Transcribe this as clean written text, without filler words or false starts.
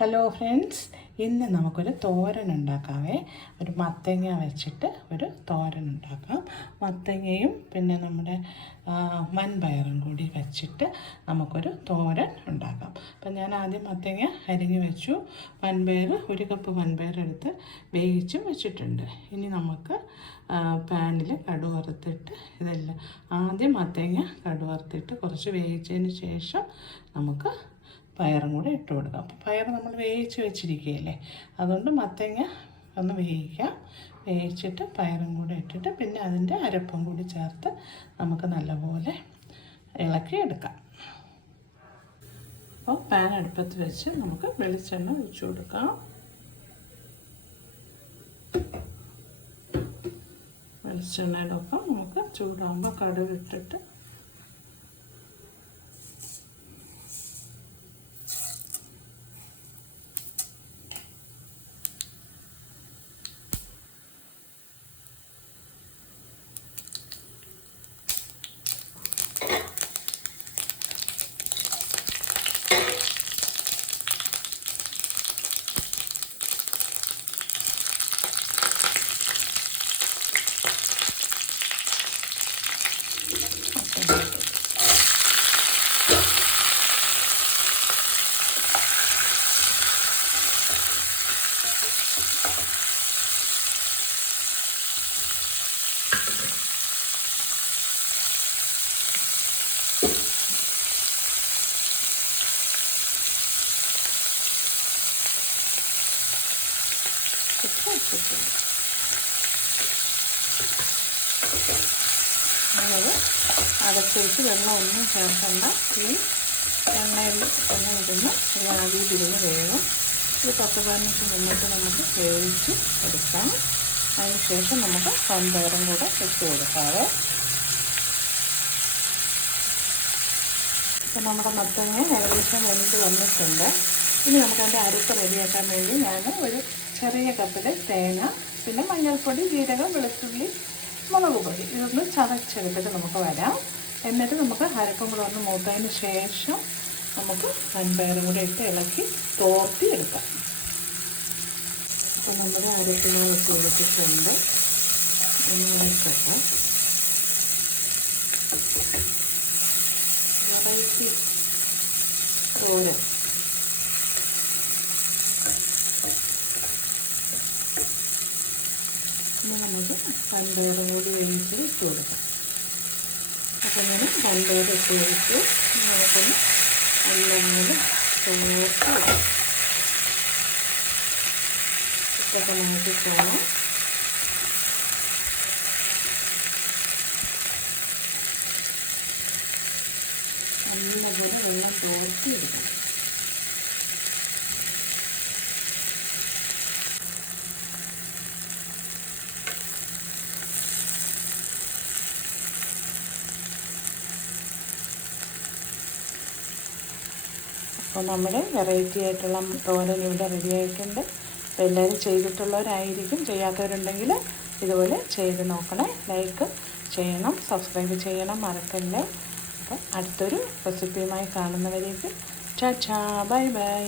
Hello friends, ഇന്ന് നമുക്കൊരു തോരൻ ഉണ്ടാക്കാവേ. ഒരു മത്തങ്ങ വെച്ചിട്ട് ഒരു തോരൻ ഉണ്ടാക്കാം. മത്തങ്ങയും പിന്നെ നമ്മുടെ വൻപയറും കൂടി വെച്ചിട്ട് നമുക്കൊരു തോരൻ ഉണ്ടാക്കാം. അപ്പം ഞാൻ ആദ്യം മത്തങ്ങ അരിഞ്ഞു വെച്ചു. വൻപയർ 1 കപ്പ് വൻപയർ എടുത്ത് വേവിച്ചും വെച്ചിട്ടുണ്ട്. ഇനി നമുക്ക് പാനിൽ കടുക് വറുത്തിട്ട് ഇതെല്ലാം ആദ്യം മത്തങ്ങ കടുക് വറുത്തിട്ട് കുറച്ച് വേവിച്ചതിന് ശേഷം നമുക്ക് പയറും കൂടെ ഇട്ട് കൊടുക്കാം. അപ്പോൾ പയർ നമ്മൾ വേവിച്ച് വെച്ചിരിക്കുകയല്ലേ, അതുകൊണ്ട് മത്തങ്ങ ഒന്ന് വേവിക്കാം. വേവിച്ചിട്ട് പയറും കൂടെ ഇട്ടിട്ട് പിന്നെ അതിൻ്റെ അരപ്പും കൂടി ചേർത്ത് നമുക്ക് നല്ലപോലെ ഇളക്കി എടുക്കാം. അപ്പോൾ പാൻ അടുപ്പത്ത് വെച്ച് നമുക്ക് വെളിച്ചെണ്ണ ഒഴിച്ചു കൊടുക്കാം. വെളിച്ചെണ്ണയിലൊപ്പം നമുക്ക് ചൂടാകുമ്പോൾ കടുക് ഇട്ടിട്ട് അതായത് അടച്ച് വെച്ച് വെള്ളം ഒന്നും ചേർക്കണ്ട. ഈ എണ്ണയിൽ തന്നെ ഇരുന്ന് ആവിയിലിരുന്ന് വേവും. ഒരു 10-15 മിനിറ്റ് നമുക്ക് വേവിച്ച് എടുക്കാം. അതിന് ശേഷം നമുക്ക് വൻപയറും കൂടെ ഇട്ട് കൊടുക്കാവേ. ഇപ്പം നമ്മുടെ മത്തങ്ങ ഏകദേശം വെന്ത് വന്നിട്ടുണ്ട്. ഇനി നമുക്കതിൻ്റെ അരപ്പ് റെഡിയാക്കാൻ വേണ്ടി ഞാൻ ഒരു ചെറിയ കപ്പിൽ തേങ്ങ, പിന്നെ മഞ്ഞൾപ്പൊടി, ജീരകം, വെളുത്തുള്ളി, മുളക് പൊടി ഇതൊന്ന് ചതച്ചെടുത്തിട്ട് നമുക്ക് വരാം. എന്നിട്ട് നമുക്ക് അരപ്പും കൂടെ ഒന്ന് മൂത്തതിന് ശേഷം നമുക്ക് വൻപയറും കൂടെ ഇട്ട് ഇളക്കി തോർത്തി എടുക്കാം. അപ്പോൾ നമ്മുടെ അരപ്പിനകത്ത് എടുത്തിട്ടുണ്ട്. ഒന്ന് നോക്കട്ടെ. വെറൈറ്റി തോരൻ. ഇനി നമുക്ക് വൻപയറും കൂടി വേവിച്ച് ഇട്ട് കൊടുക്കാം. അപ്പോൾ ഞാൻ വൻപയർ ഇട്ട് കൊടുത്ത് നമുക്കൊന്ന് നല്ലപോലെ തോർത്ത് ഇട്ടൊക്കെ മാറ്റി പോകാം. നല്ലപോലെ വെള്ളം തോർത്തി എടുക്കണം. അപ്പോൾ നമ്മുടെ വെറൈറ്റി ആയിട്ടുള്ള തോരൻ ഇവിടെ റെഡി ആയിട്ടുണ്ട്. അപ്പോൾ എല്ലാവരും ചെയ്തിട്ടുള്ളവരായിരിക്കും. ചെയ്യാത്തവരുണ്ടെങ്കിൽ ഇതുപോലെ ചെയ്ത് നോക്കണേ. ലൈക്ക് ചെയ്യണം, സബ്സ്ക്രൈബ് ചെയ്യണം, മറക്കല്ലേ. അപ്പോൾ അടുത്തൊരു റെസിപ്പിയുമായി കാണുന്നവരേക്ക് ടാറ്റാ, ബൈ ബൈ.